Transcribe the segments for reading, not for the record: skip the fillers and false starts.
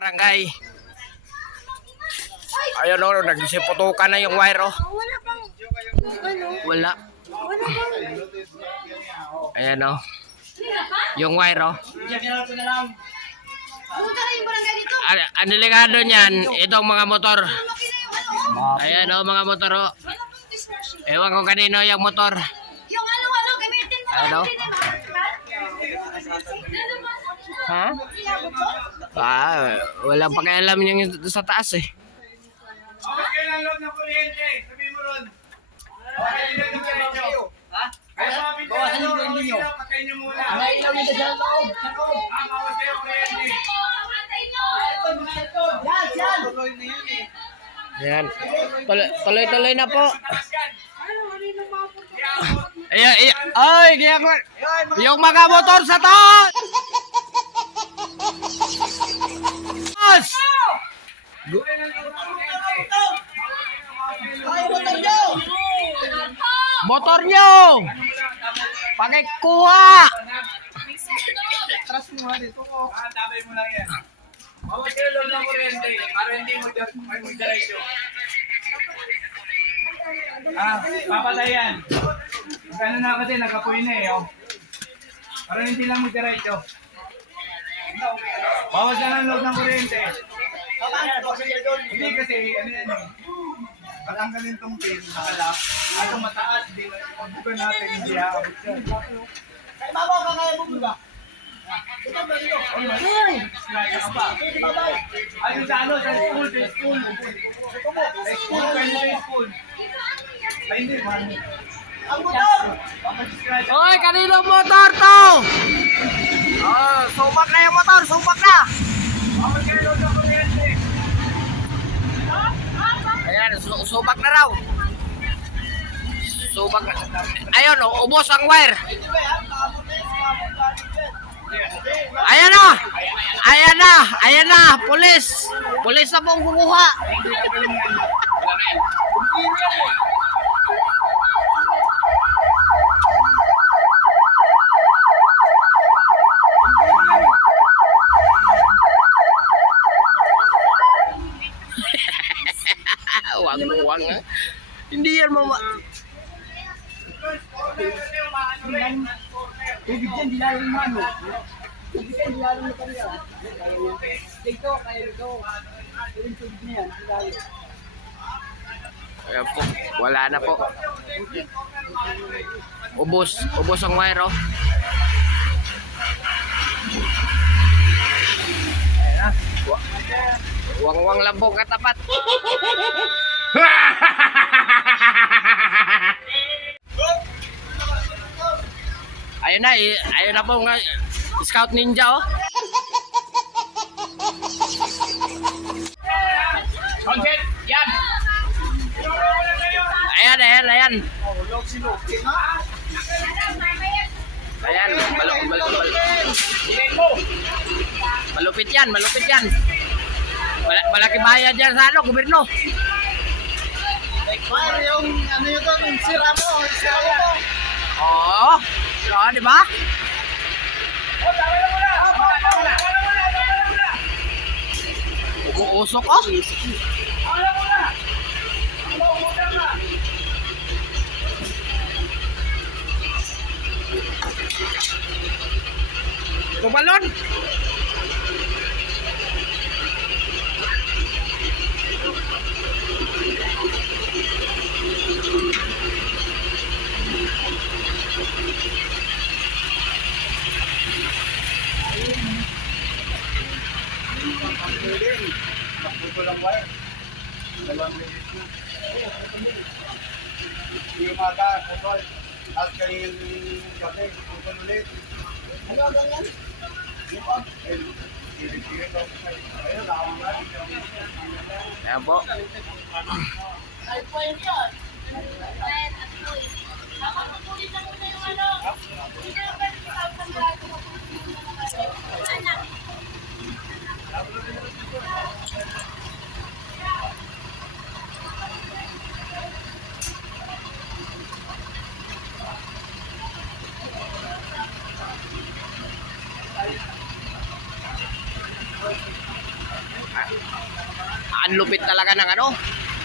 Barangay. Ayun o, nagsiputukan na yung wire o. Wala pang ano? Wala. Wala pang Ayan o. Yung wire o. pumunta na yung barangay dito. Ang delikado niyan, itong mga motor. Makina yung ano? Ayan o, mga motor o. Ano pang dishwashing? Ewan ko kanino yung motor. Yung ano gamitin mo. Ano? Hindi na Ha? Inabot ko? Walang pakialam yung sa taas eh. Okay lang load ng kuryente. Sabihin mo ron. Okay lang ng kuryente. Ha? Kaya mga pinagano, patay nyo muna. May ilaw nito sa loob. Bawas kayo kuryente. Ayan. Tuloy-tuloy na po. Ayan, ayan. Ay, kaya ko. Yung mga motor sa taas! Motor nyo! Pakikuha! Tabay mo lang yan. Bawas kayo load ng kuryente. Para hindi mo diretso. Papatayan. Gano'n na kasi nakapoy na eh. Oh. Para hindi lang mo diretso. Bawas na ng load ng kuryente. Hindi kasi, ano yan eh. Patanggalin tong pin, nakalap. At mataas, pagbukan natin, hindi aabot yan. Kaya babaw ka kaya bumula. Ito ba ito? Ay! Disgrasya ka pa. Ayun sa ano, sa school, sa school. Sa school, sa school. Ay, hindi, mami. Ang motor! Papadisgrasya. Oy, kanino motor to? Oh, subak na yung motor, subak na. Bawas kayo load ng kuryente. Ayan, subak na raw. Subak na. Ayun, ubos ang wire. Ayan na. Ayan na. Ayan na. Pulis. Pulis na pong kukuha. Wang-wang. Hindi yan mama. Tubig dyan, dilalong mo ano? Tubig dyan, dilalong mo kanila. Dito, kaya dito. Yung tubig niya, dilalong. Ayan po. Wala na po. Ubos. Ubos ang wire oh. Ayan. Wang-wang lang po katapat. Ayun na, ayun na po nga Scout Ninja oh. Content, yan! Ayan, ayan, ayan. Ayan, malupit yan, malupit yan. Malaki bayad yan sa ano, gobyerno. Yung ano yun doon, yung sira mo to. Oo, di ba? Uusok oh. Tumalon. Pagputo lang wire. 2 minutes na. Yung mata, putol. At kayo yung gabi, putol ulit. Ano ang ganyan? Yung pag. Ayun, nakamulat. Ayan po. Ay, po yun yun. Ayan, at po yun. Ako, mapulit lang muna yung ano. Hindi na ba yung pagpangalato mo anak? ang lupit talaga ng ano,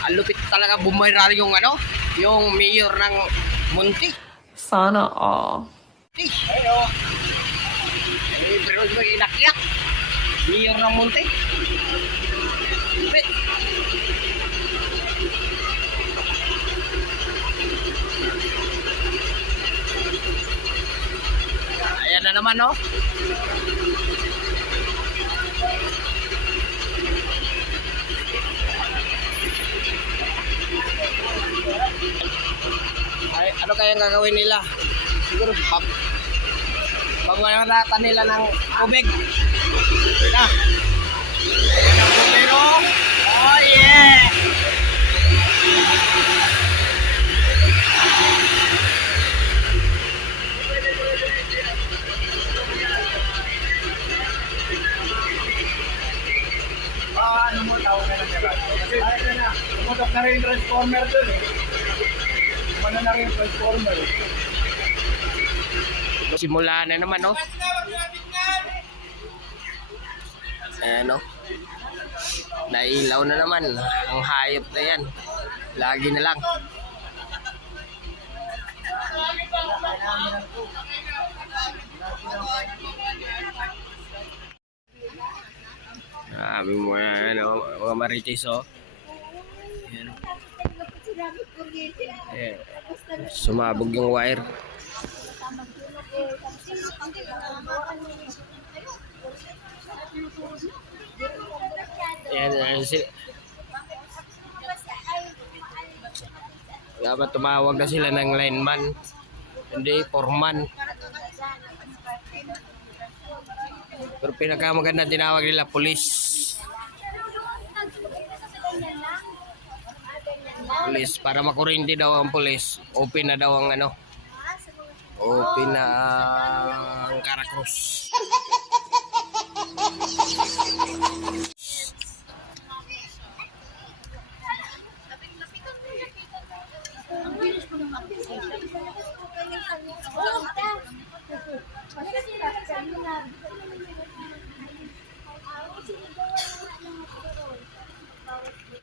ang lupit talaga bumayrar yung ano, yung mayor ng Munti. Sana all. Ayo. Pero inakyat. Mayor ng Munti. Lupit. Ayan na naman, no? Ay, ano kayang gagawin nila? Siguro pagwanatan nila ng tubig. Na. Pero, oh yeah! Ano mo, tawag na lang nila. Kasi tumutok na rin yung transformer dun eh. Ano na rin yung transformer. Simula na naman, no? Ayan, no? Nailaw na naman. Ang hayop na yan. Lagi na lang. Sabi mo na, ano, mga marites, oh. Ayan. Ayan. Sumabog yung wire. Ayan, dapat tumawag na sila ng lineman, hindi foreman. Pero pinakamaganda tinawag nila police. Police para makurindi daw ang police. Open na daw ang ano. Open na ang Caracruz.